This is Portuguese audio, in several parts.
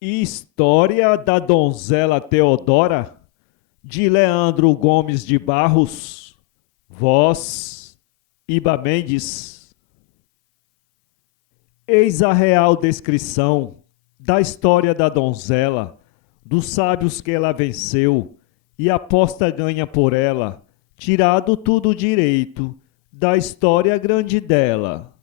História da Donzela Teodora, de Leandro Gomes de Barros, voz Iba Mendes. Eis a real descrição da história da donzela, dos sábios que ela venceu, e aposta ganha por ela, tirado tudo direito da história grande dela.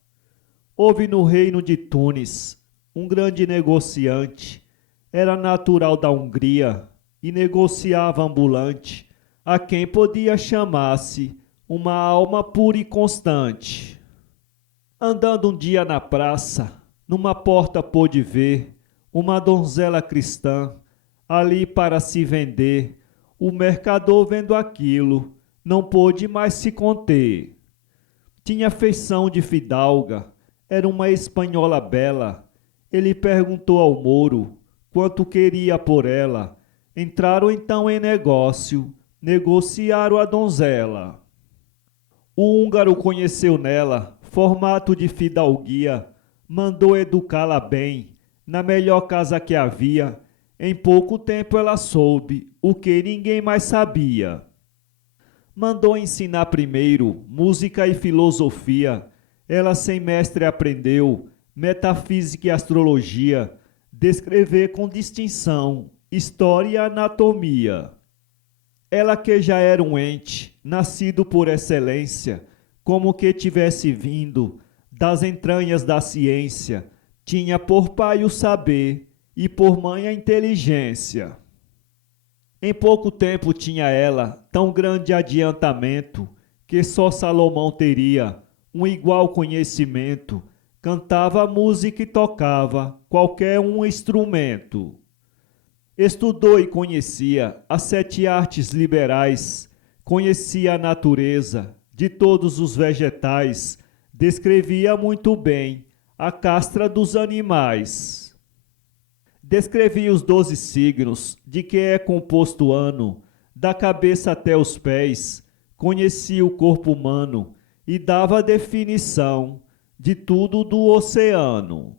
Houve no reino de Tunis um grande negociante, era natural da Hungria e negociava ambulante, a quem podia chamar-se uma alma pura e constante. Andando um dia na praça, numa porta pôde ver uma donzela cristã, ali para se vender. O mercador, vendo aquilo, não pôde mais se conter. Tinha feição de fidalga, era uma espanhola bela. Ele perguntou ao mouro quanto queria por ela. Entraram então em negócio, negociaram a donzela. O húngaro conheceu nela formato de fidalguia, mandou educá-la bem, na melhor casa que havia. Em pouco tempo ela soube o que ninguém mais sabia. Mandou ensinar primeiro música e filosofia. Ela sem mestre aprendeu metafísica e astrologia, descrever com distinção história e anatomia. Ela que já era um ente, nascido por excelência, como que tivesse vindo das entranhas da ciência, tinha por pai o saber e por mãe a inteligência. Em pouco tempo tinha ela tão grande adiantamento, que só Salomão teria um igual conhecimento. Cantava música e tocava qualquer um instrumento. Estudou e conhecia as 7 artes liberais, conhecia a natureza de todos os vegetais, descrevia muito bem a castra dos animais. Descrevia os 12 signos, de que é composto o ano, da cabeça até os pés, conhecia o corpo humano e dava a definição de tudo do oceano.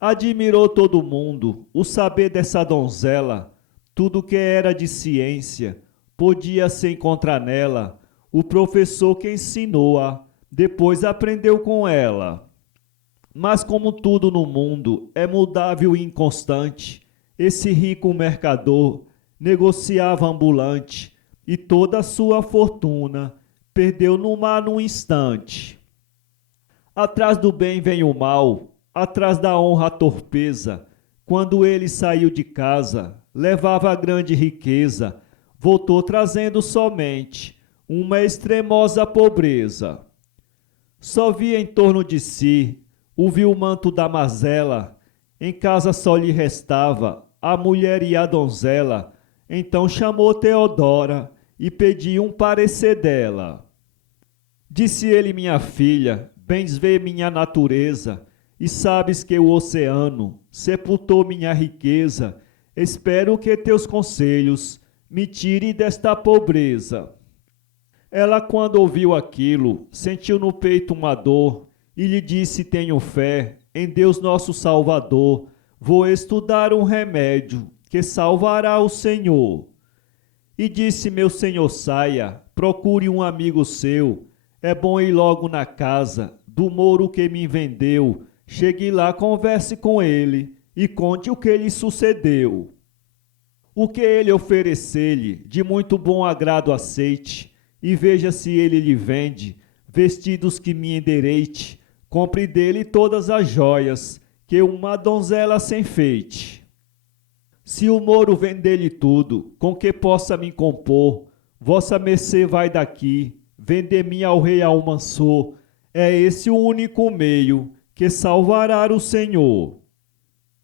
Admirou todo mundo o saber dessa donzela, tudo que era de ciência podia se encontrar nela. O professor que ensinou-a depois aprendeu com ela. Mas como tudo no mundo é mudável e inconstante, esse rico mercador negociava ambulante e toda a sua fortuna perdeu no mar num instante. Atrás do bem vem o mal, atrás da honra a torpeza. Quando ele saiu de casa, levava grande riqueza, voltou trazendo somente uma extremosa pobreza. Só via em torno de si o vil manto da mazela, em casa só lhe restava a mulher e a donzela. Então chamou Teodora e pediu um parecer dela. Disse ele: minha filha, bens vê minha natureza, e sabes que o oceano sepultou minha riqueza. Espero que teus conselhos me tire desta pobreza. Ela, quando ouviu aquilo, sentiu no peito uma dor, e lhe disse: tenho fé em Deus nosso Salvador, vou estudar um remédio que salvará o Senhor. E disse: meu senhor, saia, procure um amigo seu, é bom ir logo na casa do mouro que me vendeu. Chegue lá, converse com ele e conte o que lhe sucedeu. O que ele oferecer-lhe, de muito bom agrado aceite, e veja se ele lhe vende vestidos que me endereite. Compre dele todas as joias, que uma donzela se enfeite. Se o mouro vender-lhe tudo, com que possa me compor, vossa mercê vai daqui, vender-me ao rei Almansor. É esse o único meio que salvará o Senhor.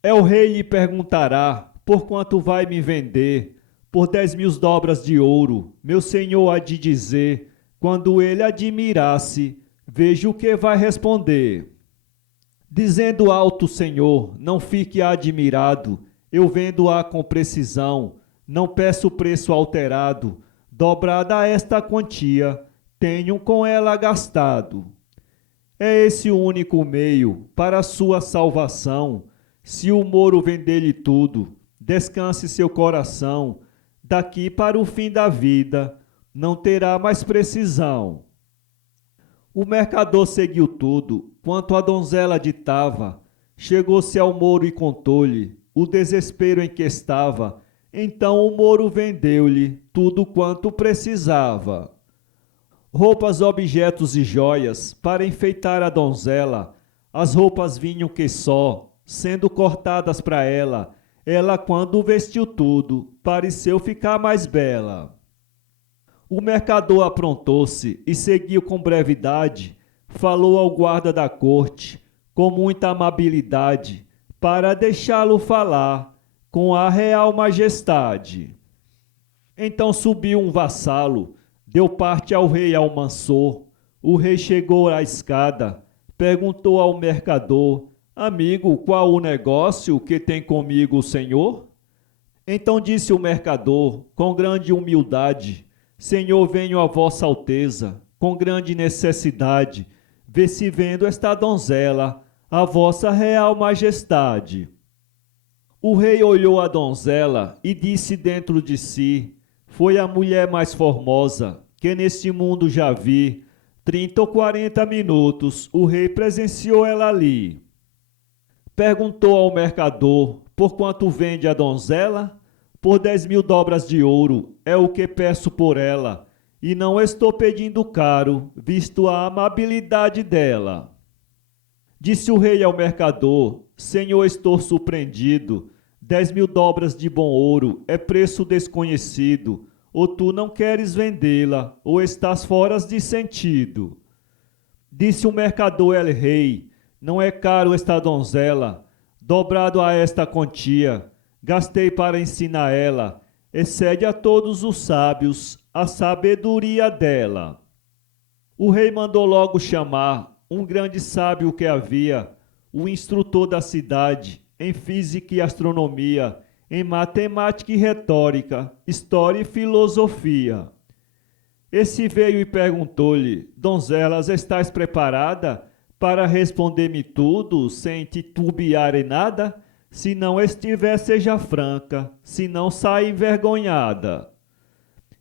O rei lhe perguntará: por quanto vai me vender? Por 10.000 dobras de ouro, meu senhor há de dizer. Quando ele admirasse, veja o que vai responder. Dizendo alto: Senhor, não fique admirado, eu vendo-a com precisão, não peço preço alterado. dobrada esta quantia, tenho com ela gastado. É esse o único meio para a sua salvação. Se o moro vender-lhe tudo, descanse seu coração. Daqui para o fim da vida, não terá mais precisão. O mercador seguiu tudo, quanto a donzela ditava. Chegou-se ao moro e contou-lhe o desespero em que estava. Então o moro vendeu-lhe tudo quanto precisava. Roupas, objetos e joias para enfeitar a donzela. As roupas vinham que só, sendo cortadas para ela. Ela, quando vestiu tudo, pareceu ficar mais bela. O mercador aprontou-se e seguiu com brevidade. Falou ao guarda da corte, com muita amabilidade, para deixá-lo falar com a real majestade. Então subiu um vassalo, deu parte ao rei Almansor. O rei chegou à escada, perguntou ao mercador: amigo, qual o negócio que tem comigo o senhor? Então disse o mercador, com grande humildade: Senhor, venho a vossa alteza, com grande necessidade, ver se vendo esta donzela, a vossa real majestade. O rei olhou a donzela e disse dentro de si: foi a mulher mais formosa que neste mundo já vi. 30 ou 40 minutos o rei presenciou ela ali. Perguntou ao mercador: por quanto vende a donzela? Por 10.000 dobras de ouro é o que peço por ela, e não estou pedindo caro, visto a amabilidade dela. Disse o rei ao mercador: Senhor, estou surpreendido. 10.000 dobras de bom ouro é preço desconhecido. Ou tu não queres vendê-la, ou estás fora de sentido. Disse o mercador ao rei: não é caro esta donzela, dobrado a esta quantia, gastei para ensinar ela, excede a todos os sábios a sabedoria dela. O rei mandou logo chamar um grande sábio que havia, o instrutor da cidade, em física e astronomia, em matemática e retórica, história e filosofia. Esse veio e perguntou-lhe: donzelas, estás preparada para responder-me tudo, sem titubear em nada? Se não estiver, seja franca, se não, sai envergonhada.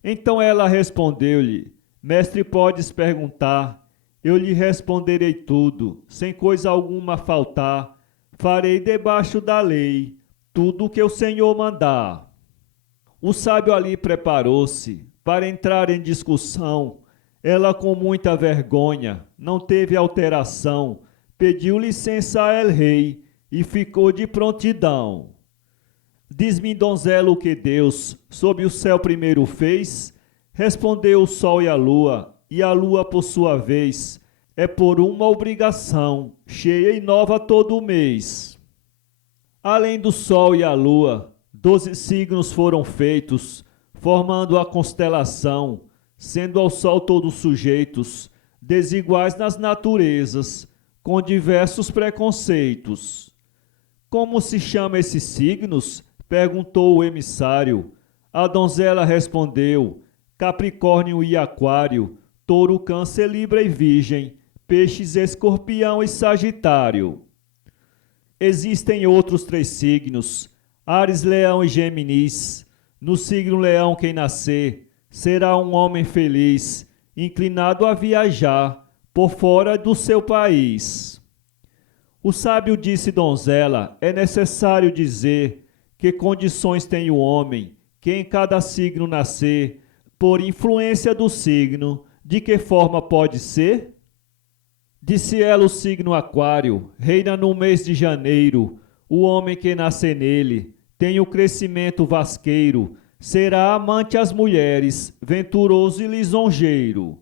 Então ela respondeu-lhe: mestre, podes perguntar, eu lhe responderei tudo, sem coisa alguma faltar. Farei debaixo da lei tudo o que o Senhor mandar. O sábio ali preparou-se para entrar em discussão. Ela, com muita vergonha, não teve alteração, pediu licença a el rei e ficou de prontidão. Diz-me, donzela, o que Deus sob o céu primeiro fez? Respondeu o sol e a lua, por sua vez, é por uma obrigação, cheia e nova todo mês. Além do sol e a lua, 12 signos foram feitos, formando a constelação, sendo ao sol todos sujeitos, desiguais nas naturezas, com diversos preconceitos. Como se chama esses signos? Perguntou o emissário. A donzela respondeu: Capricórnio e Aquário, Touro, Câncer, Libra e Virgem, Peixes, Escorpião e Sagitário. Existem outros 3 signos, Áries, Leão e Géminis. No signo Leão quem nascer será um homem feliz, inclinado a viajar por fora do seu país. O sábio disse, donzela, é necessário dizer que condições tem o homem, que em cada signo nascer, por influência do signo, de que forma pode ser? Disse ela, o signo Aquário reina no mês de janeiro, o homem que nascer nele tem o crescimento vasqueiro, será amante às mulheres, venturoso e lisonjeiro.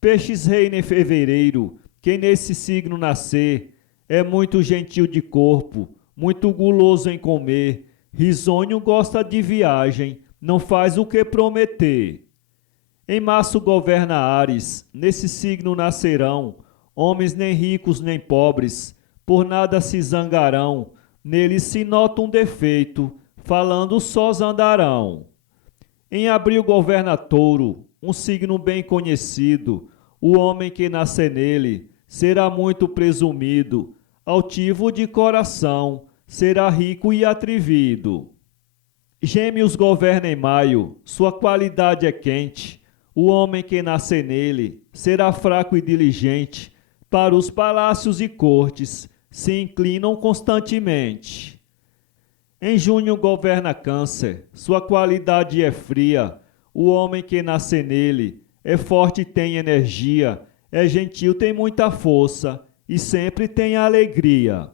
Peixes reina em fevereiro, quem nesse signo nascer é muito gentil de corpo, muito guloso em comer, risonho, gosta de viagem, não faz o que prometer. Em março governa Áries, nesse signo nascerão homens nem ricos nem pobres, por nada se zangarão, neles se nota um defeito, falando sós andarão. Em abril governa Touro, um signo bem conhecido. O homem que nascer nele será muito presumido, altivo de coração, será rico e atrevido. Gêmeos governa em maio, sua qualidade é quente. O homem que nascer nele será fraco e diligente, para os palácios e cortes se inclinam constantemente. Em junho governa Câncer, sua qualidade é fria. O homem que nascer nele é forte e tem energia, é gentil, tem muita força e sempre tem alegria.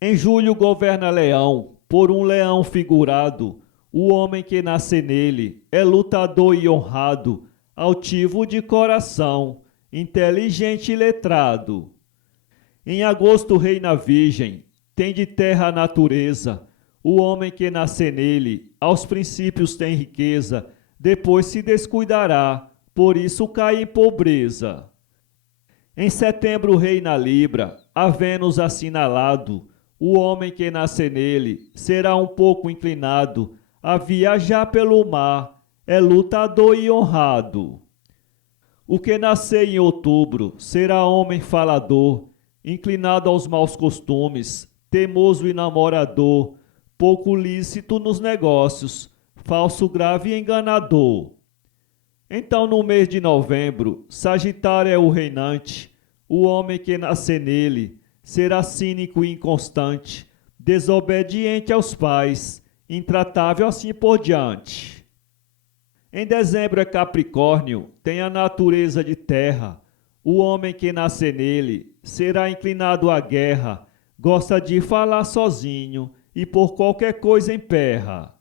Em julho governa Leão, por um leão figurado. O homem que nascer nele é lutador e honrado, altivo de coração, inteligente e letrado. Em agosto reina Virgem, tem de terra a natureza. O homem que nascer nele, aos princípios tem riqueza, depois se descuidará, por isso cai em pobreza. Em setembro reina Libra, a Vênus assinalado. O homem que nascer nele será um pouco inclinado a viajar pelo mar, é lutador e honrado. O que nascer em outubro será homem falador, inclinado aos maus costumes, teimoso e namorador, pouco lícito nos negócios, falso, grave e enganador. Então, no mês de novembro, Sagitário é o reinante. O homem que nascer nele será cínico e inconstante, desobediente aos pais, intratável assim por diante. Em dezembro é Capricórnio, tem a natureza de terra. O homem que nascer nele será inclinado à guerra, gosta de falar sozinho e por qualquer coisa emperra.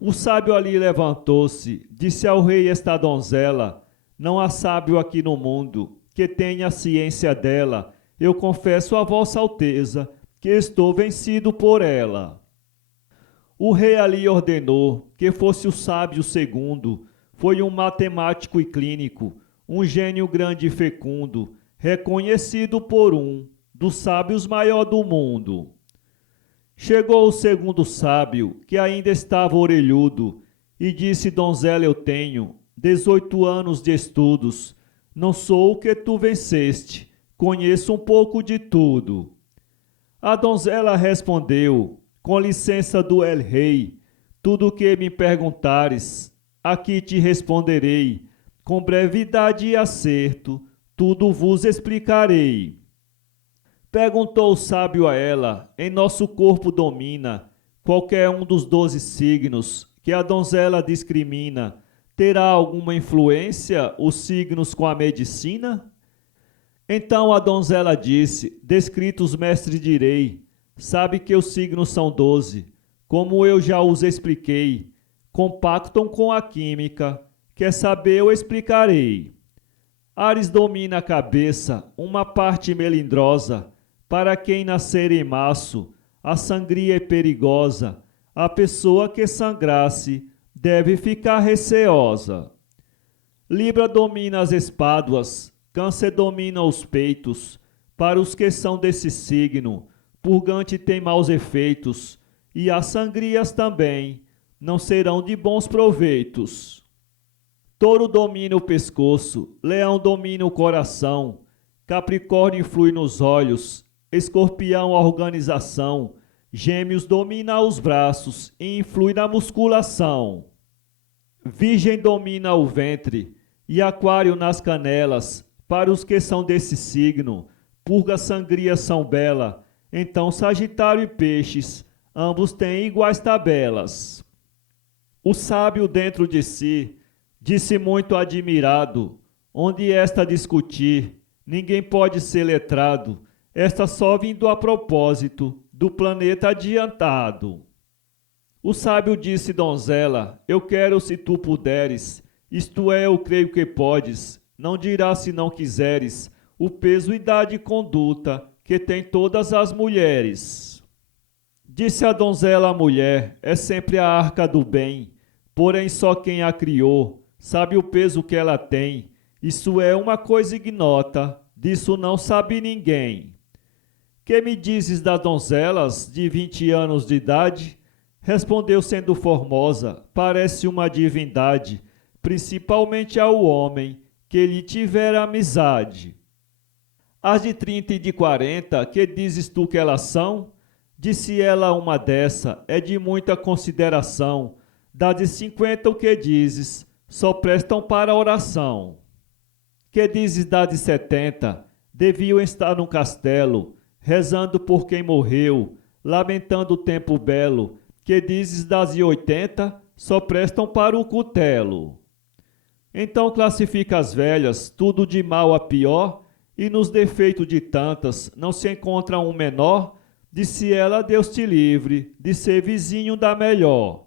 O sábio ali levantou-se, disse ao rei esta donzela: não há sábio aqui no mundo que tenha ciência dela. Eu confesso a vossa alteza que estou vencido por ela. O rei ali ordenou que fosse o sábio segundo. Foi um matemático e clínico, um gênio grande e fecundo, reconhecido por um dos sábios maior do mundo. Chegou o segundo sábio, que ainda estava orelhudo, e disse: donzela, eu tenho 18 anos de estudos, não sou o que tu venceste, conheço um pouco de tudo. A donzela respondeu: com licença do el-rei, tudo o que me perguntares, aqui te responderei, com brevidade e acerto, tudo vos explicarei. Perguntou o sábio a ela: em nosso corpo domina qualquer um dos 12 signos que a donzela discrimina, terá alguma influência os signos com a medicina? Então a donzela disse: descritos mestre direi, sabe que os signos são 12, como eu já os expliquei, compactam com a química, quer saber eu explicarei. Áries domina a cabeça, uma parte melindrosa, para quem nascer em março, a sangria é perigosa, a pessoa que sangrasse deve ficar receosa. Libra domina as espáduas, Câncer domina os peitos, para os que são desse signo, purgante tem maus efeitos, e as sangrias também não serão de bons proveitos. Touro domina o pescoço, Leão domina o coração, Capricórnio influi nos olhos, Escorpião a organização, Gêmeos domina os braços e influi na musculação. Virgem domina o ventre e Aquário nas canelas, para os que são desse signo, purga, sangria são bela, então Sagitário e Peixes, ambos têm iguais tabelas. O sábio dentro de si disse muito admirado: onde esta discutir, ninguém pode ser letrado, esta só vindo a propósito do planeta adiantado. O sábio disse: donzela, eu quero se tu puderes, isto é, eu creio que podes, não dirás se não quiseres, o peso, idade e conduta que tem todas as mulheres. Disse a donzela à mulher: é sempre a arca do bem, porém só quem a criou sabe o peso que ela tem, isso é uma coisa ignota, disso não sabe ninguém. Que me dizes das donzelas de 20 anos de idade? Respondeu sendo formosa, parece uma divindade, principalmente ao homem que lhe tiver amizade. As de 30 e de 40, que dizes tu que elas são? Disse ela uma dessa, é de muita consideração. Das de 50, o que dizes? Só prestam para oração. Que dizes das de 70? Deviam estar num castelo, rezando por quem morreu, lamentando o tempo belo. Que dizes das de 80? Só prestam para o cutelo. Então classifica as velhas, tudo de mal a pior, e nos defeitos de tantas não se encontra um menor. Disse ela, Deus te livre de ser vizinho da melhor.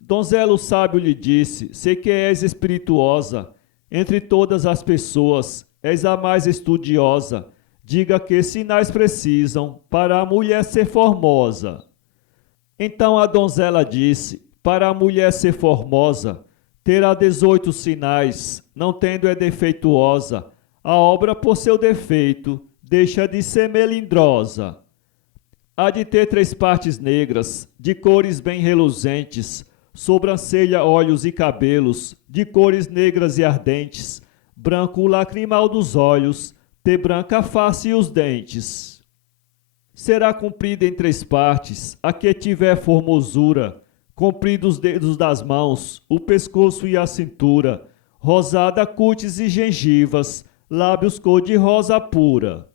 Donzelo sábio lhe disse, sei que és espirituosa, entre todas as pessoas és a mais estudiosa. Diga que sinais precisam para a mulher ser formosa. Então a donzela disse, para a mulher ser formosa, terá 18 sinais, não tendo é defeituosa. A obra por seu defeito deixa de ser melindrosa. Há de ter 3 partes negras, de cores bem reluzentes, sobrancelha, olhos e cabelos, de cores negras e ardentes, branco o lacrimal dos olhos, ter branca a face e os dentes. Será comprida em 3 partes, a que tiver formosura, compridos os dedos das mãos, o pescoço e a cintura, rosada cútis e gengivas, lábios cor de rosa pura.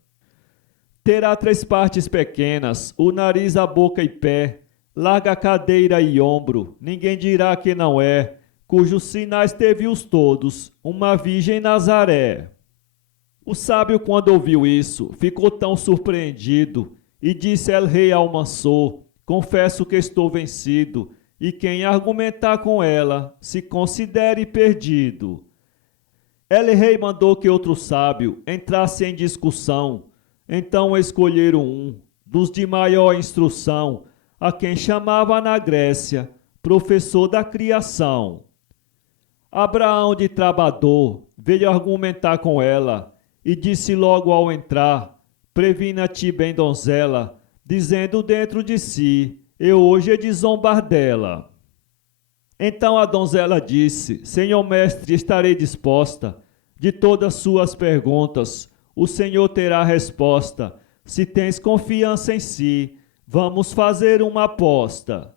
Terá 3 partes pequenas, o nariz, a boca e pé, larga cadeira e ombro, ninguém dirá que não é, cujos sinais teve-os todos, uma virgem Nazaré. O sábio, quando ouviu isso, ficou tão surpreendido, e disse El Rei Almansor, confesso que estou vencido, e quem argumentar com ela, se considere perdido. El Rei mandou que outro sábio entrasse em discussão. Então escolheram um, dos de maior instrução, a quem chamava na Grécia, professor da criação. Abraão de Trabador veio argumentar com ela, e disse logo ao entrar, previna-te bem, donzela, dizendo dentro de si, eu hoje he de zombar dela. Então a donzela disse, Senhor mestre, estarei disposta, de todas suas perguntas, o Senhor terá resposta. Se tens confiança em si, vamos fazer uma aposta.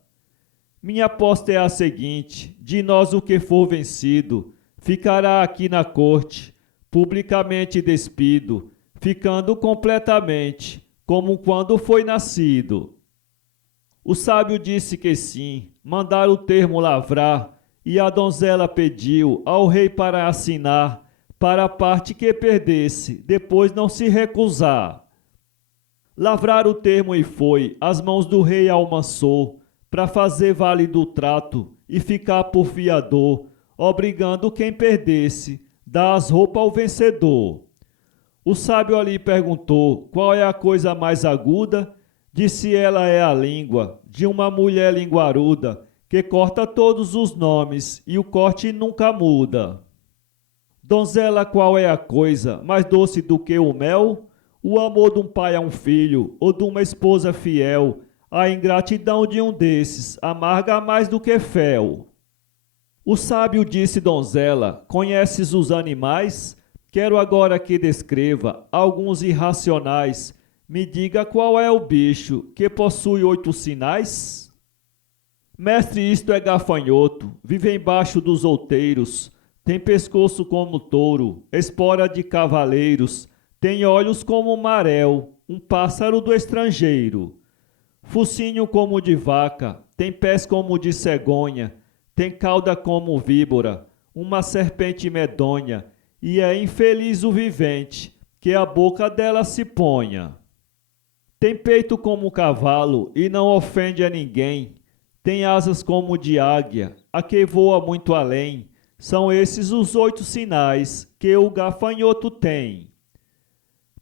Minha aposta é a seguinte, de nós o que for vencido, ficará aqui na corte, publicamente despido, ficando completamente, como quando foi nascido. O sábio disse que sim, mandaram o termo lavrar, e a donzela pediu ao rei para assinar, para a parte que perdesse, depois não se recusar. Lavrar o termo e foi, as mãos do rei Almansor, para fazer válido o trato e ficar por fiador, obrigando quem perdesse, dar as roupas ao vencedor. O sábio ali perguntou, qual é a coisa mais aguda? Disse ela, é a língua, de uma mulher linguaruda, que corta todos os nomes e o corte nunca muda. Donzela, qual é a coisa mais doce do que o mel? O amor de um pai a um filho, ou de uma esposa fiel. A ingratidão de um desses amarga mais do que fel. O sábio disse, donzela, conheces os animais? Quero agora que descreva alguns irracionais. Me diga qual é o bicho que possui 8 sinais? Mestre, isto é gafanhoto, vive embaixo dos outeiros. Tem pescoço como touro, espora de cavaleiros, tem olhos como marel, um pássaro do estrangeiro. Focinho como de vaca, tem pés como de cegonha, tem cauda como víbora, uma serpente medonha, e é infeliz o vivente, que a boca dela se ponha. Tem peito como cavalo, e não ofende a ninguém, tem asas como de águia, a que voa muito além. São esses os 8 sinais que o gafanhoto tem.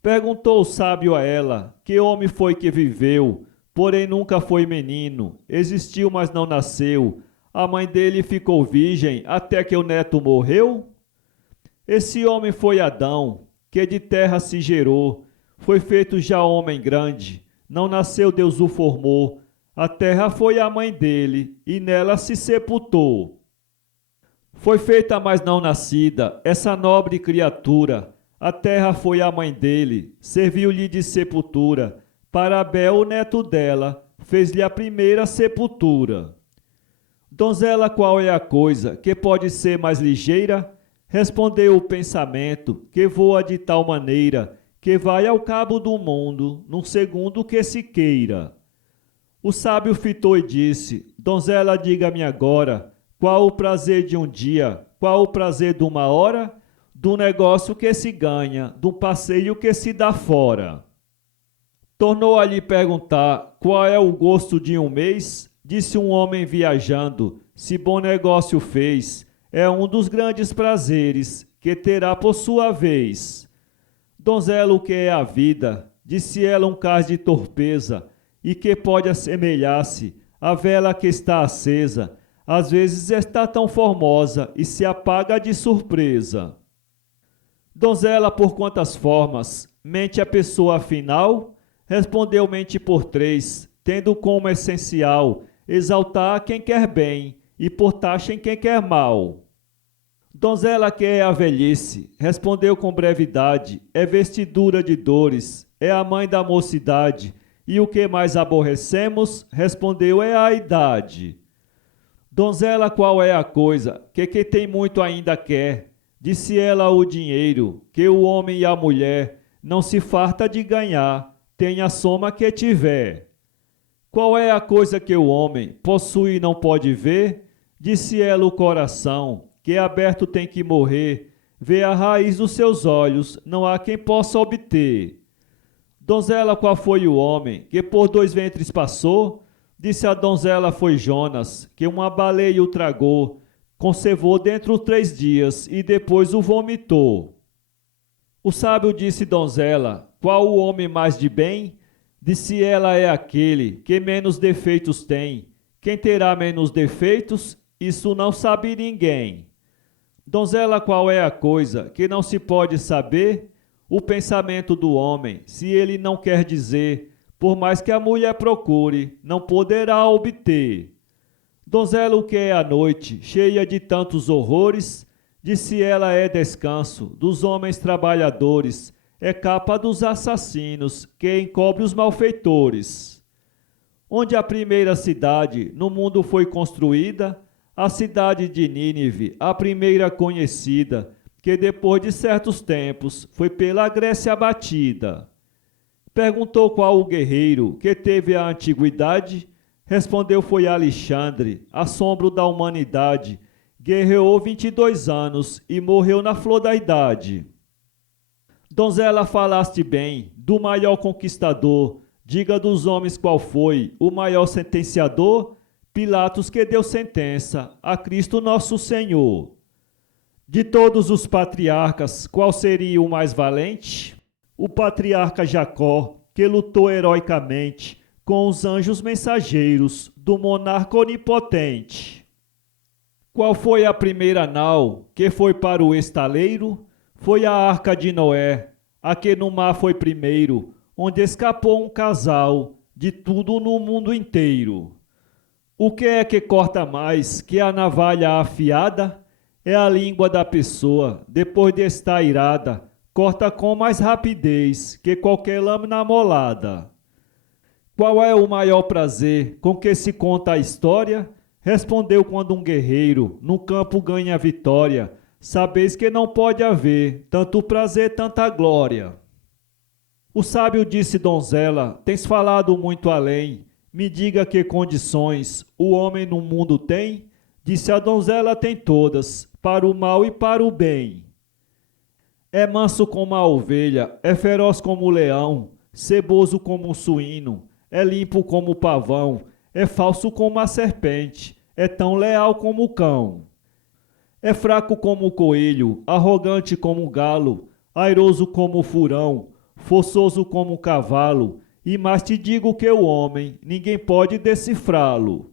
Perguntou o sábio a ela, que homem foi que viveu, porém nunca foi menino, existiu, mas não nasceu. A mãe dele ficou virgem até que o neto morreu? Esse homem foi Adão, que de terra se gerou, foi feito já homem grande, não nasceu, Deus o formou, A terra foi a mãe dele, e nela se sepultou. Foi feita, mas não nascida, essa nobre criatura. A terra foi a mãe dele, serviu-lhe de sepultura. Para Abel, o neto dela, fez-lhe a primeira sepultura. Donzela, qual é a coisa que pode ser mais ligeira? Respondeu o pensamento, que voa de tal maneira, que vai ao cabo do mundo, num segundo que se queira. O sábio fitou e disse: Donzela, diga-me agora, qual o prazer de um dia, qual o prazer de uma hora, do negócio que se ganha, do passeio que se dá fora. Tornou a lhe perguntar qual é o gosto de um mês. Disse um homem viajando: se bom negócio fez, é um dos grandes prazeres que terá por sua vez. Donzela, o que é a vida? Disse ela, um cais de torpeza, e que pode assemelhar-se à vela que está acesa. Às vezes está tão formosa e se apaga de surpresa. Donzela, por quantas formas mente a pessoa afinal? Respondeu: mente por três, tendo como essencial exaltar quem quer bem e por taxa em quem quer mal. Donzela, que é a velhice? Respondeu com brevidade: é vestidura de dores, é a mãe da mocidade, e o que mais aborrecemos? Respondeu: é a idade. Donzela, qual é a coisa que quem tem muito ainda quer? Disse ela: o dinheiro, que o homem e a mulher não se farta de ganhar, tem a soma que tiver. Qual é a coisa que o homem possui e não pode ver? Disse ela: o coração, que aberto tem que morrer, vê a raiz dos seus olhos, não há quem possa obter. Donzela, qual foi o homem que por 2 ventres passou? Disse a donzela: foi Jonas, que uma baleia o tragou, conservou dentro 3 dias e depois o vomitou. O sábio disse: donzela, qual o homem mais de bem? Disse ela: é aquele que menos defeitos tem. Quem terá menos defeitos, isso não sabe ninguém. Donzela, qual é a coisa que não se pode saber? O pensamento do homem, se ele não quer dizer, por mais que a mulher procure, não poderá obter. Donzela, o que é a noite, cheia de tantos horrores? Disse ela: é descanso dos homens trabalhadores, é capa dos assassinos, que encobre os malfeitores. Onde a primeira cidade no mundo foi construída, a cidade de Nínive, a primeira conhecida, que depois de certos tempos foi pela Grécia abatida. Perguntou qual o guerreiro que teve a antiguidade? Respondeu: foi Alexandre, assombro da humanidade. Guerreou 22 anos e morreu na flor da idade. Donzela, falaste bem do maior conquistador. Diga dos homens qual foi o maior sentenciador? Pilatos, que deu sentença a Cristo nosso Senhor. De todos os patriarcas, qual seria o mais valente? O patriarca Jacó, que lutou heroicamente com os anjos mensageiros do monarca onipotente. Qual foi a primeira nau que foi para o estaleiro? Foi a arca de Noé, a que no mar foi primeiro, onde escapou um casal de tudo no mundo inteiro. O que é que corta mais que a navalha afiada? É a língua da pessoa, depois de estar irada, corta com mais rapidez que qualquer lâmina amolada. Qual é o maior prazer com que se conta a história? Respondeu: quando um guerreiro no campo ganha vitória. Sabeis que não pode haver tanto prazer, tanta glória. O sábio disse: donzela, tens falado muito além. Me diga que condições o homem no mundo tem? Disse a donzela: tem todas, para o mal e para o bem. É manso como a ovelha, é feroz como o leão, ceboso como o suíno, é limpo como o pavão, é falso como a serpente, é tão leal como o cão. É fraco como o coelho, arrogante como o galo, airoso como o furão, forçoso como o cavalo, e mais te digo que o homem, ninguém pode decifrá-lo.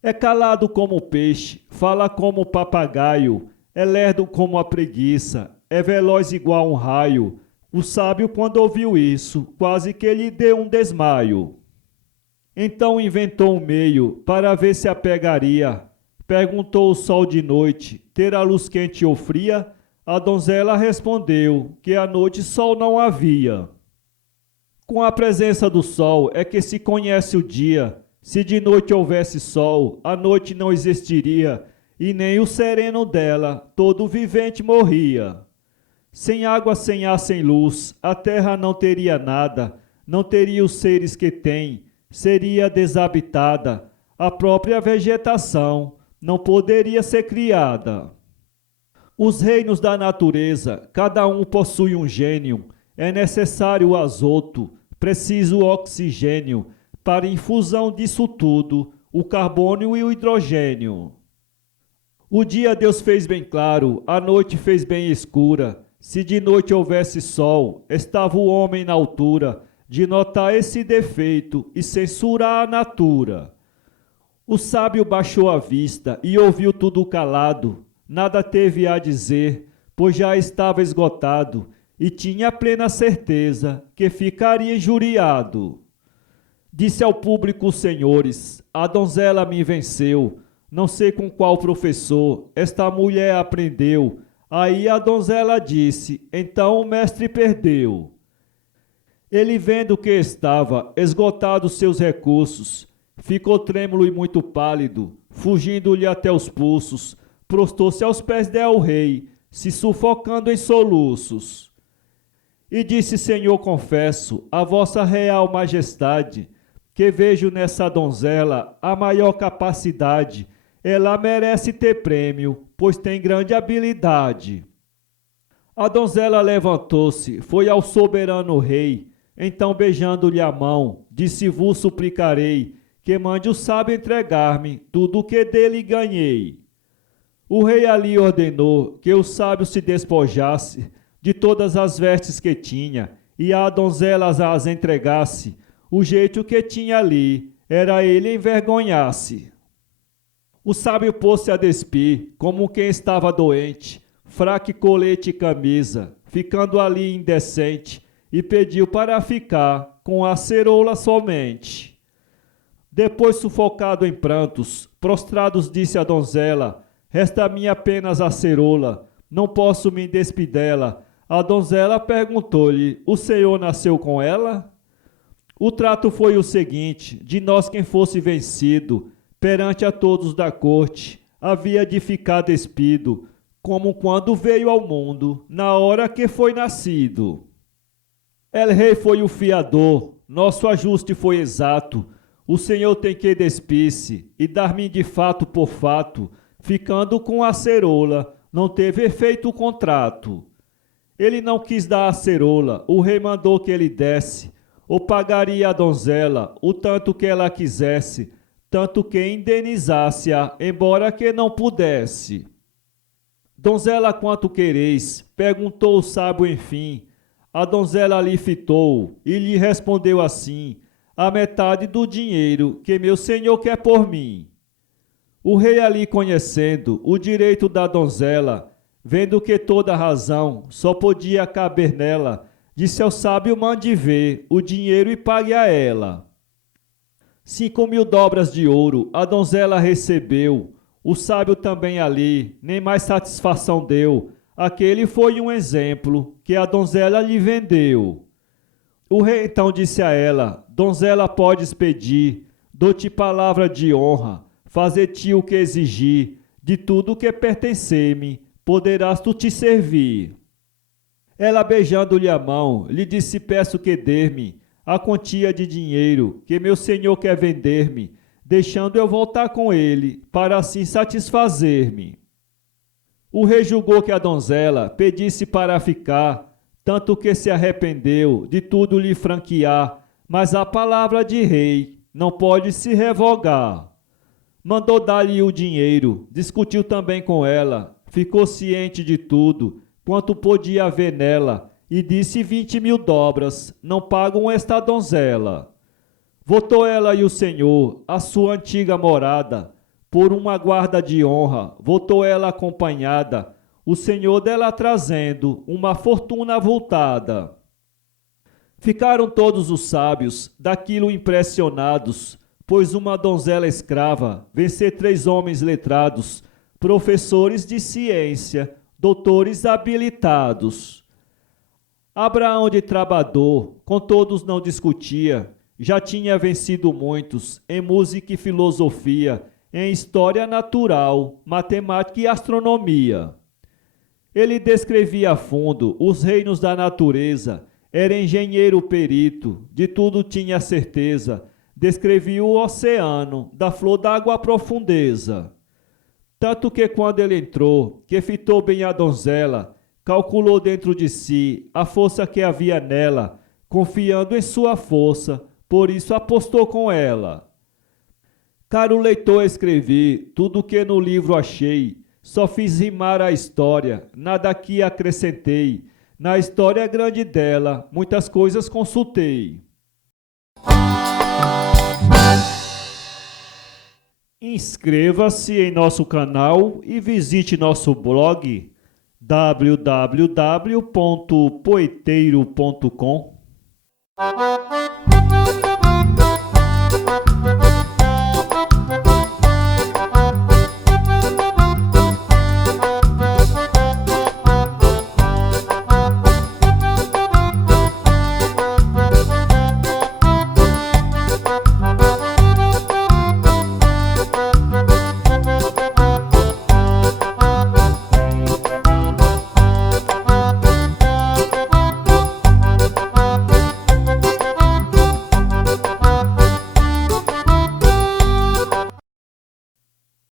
É calado como o peixe, fala como o papagaio, é lerdo como a preguiça, é veloz igual um raio. O sábio, quando ouviu isso, quase que lhe deu um desmaio. Então inventou um meio para ver se a pegaria. Perguntou o sol de noite, terá luz quente ou fria? A donzela respondeu que à noite sol não havia. Com a presença do sol é que se conhece o dia. Se de noite houvesse sol, a noite não existiria, e nem o sereno dela, todo vivente morria. Sem água, sem ar, sem luz, a terra não teria nada, não teria os seres que tem, seria desabitada, a própria vegetação não poderia ser criada. Os reinos da natureza, cada um possui um gênio, é necessário o azoto, preciso o oxigênio, para infusão disso tudo, o carbono e o hidrogênio. O dia Deus fez bem claro, a noite fez bem escura. Se de noite houvesse sol, estava o homem na altura de notar esse defeito e censurar a natura. O sábio baixou a vista e ouviu tudo calado, nada teve a dizer, pois já estava esgotado, e tinha plena certeza que ficaria injuriado. Disse ao público: senhores, a donzela me venceu, não sei com qual professor esta mulher aprendeu. Aí a donzela disse: então o mestre perdeu. Ele, vendo que estava esgotados seus recursos, ficou trêmulo e muito pálido, fugindo-lhe até os pulsos, prostou-se aos pés del-rei, se sufocando em soluços. E disse: Senhor, confesso a vossa real majestade, que vejo nessa donzela a maior capacidade. Ela merece ter prêmio, pois tem grande habilidade. A donzela levantou-se, foi ao soberano rei, então beijando-lhe a mão, disse: vos suplicarei, que mande o sábio entregar-me tudo o que dele ganhei. O rei ali ordenou que o sábio se despojasse de todas as vestes que tinha, e a donzela as entregasse. O jeito que tinha ali era ele envergonhasse. O sábio pôs-se a despir, como quem estava doente, fraque, colete e camisa, ficando ali indecente, e pediu para ficar com a ceroula somente. Depois, sufocado em prantos, prostrados, disse a donzela: resta-me apenas a ceroula, não posso me despir dela. A donzela perguntou-lhe: o senhor nasceu com ela? O trato foi o seguinte: de nós quem fosse vencido, perante a todos da corte, havia de ficar despido, como quando veio ao mundo, na hora que foi nascido. El-rei foi o fiador, nosso ajuste foi exato, o senhor tem que despir-se e dar-me de fato por fato, ficando com a ceroula, não teve efeito o contrato. Ele não quis dar a ceroula, o rei mandou que ele desse, ou pagaria a donzela o tanto que ela quisesse, tanto que indenizasse-a, embora que não pudesse. Donzela, quanto quereis? Perguntou o sábio enfim. A donzela lhe fitou e lhe respondeu assim: a metade do dinheiro que meu senhor quer por mim. O rei, ali conhecendo o direito da donzela, vendo que toda razão só podia caber nela, disse ao sábio: mande ver o dinheiro e pague a ela. 5.000 dobras de ouro a donzela recebeu. O sábio também ali nem mais satisfação deu. Aquele foi um exemplo que a donzela lhe vendeu. O rei então disse a ela: donzela, podes pedir, dou-te palavra de honra, fazer-te o que exigir, de tudo que pertencer-me, poderás tu te servir. Ela, beijando-lhe a mão, lhe disse: peço que dê-me a quantia de dinheiro que meu senhor quer vender-me, deixando eu voltar com ele, para assim satisfazer-me. O rei julgou que a donzela pedisse para ficar, tanto que se arrependeu de tudo lhe franquear, mas a palavra de rei não pode se revogar. Mandou dar-lhe o dinheiro, discutiu também com ela, ficou ciente de tudo, quanto podia haver nela, e disse: 20.000 dobras, não pagam esta donzela. Voltou ela e o senhor à sua antiga morada, por uma guarda de honra, voltou ela acompanhada, o senhor dela trazendo uma fortuna avultada. Ficaram todos os sábios daquilo impressionados, pois uma donzela escrava vencer 3 homens letrados, professores de ciência, doutores habilitados. Abraão de Trabador, com todos não discutia, já tinha vencido muitos em música e filosofia, em história natural, matemática e astronomia. Ele descrevia a fundo os reinos da natureza, era engenheiro perito, de tudo tinha certeza, descrevia o oceano, da flor d'água à profundeza. Tanto que quando ele entrou, que fitou bem a donzela, calculou dentro de si a força que havia nela, confiando em sua força, por isso apostou com ela. Caro leitor, escrevi tudo o que no livro achei, só fiz rimar a história, nada aqui acrescentei. Na história grande dela, muitas coisas consultei. Inscreva-se em nosso canal e visite nosso blog www.poeteiro.com.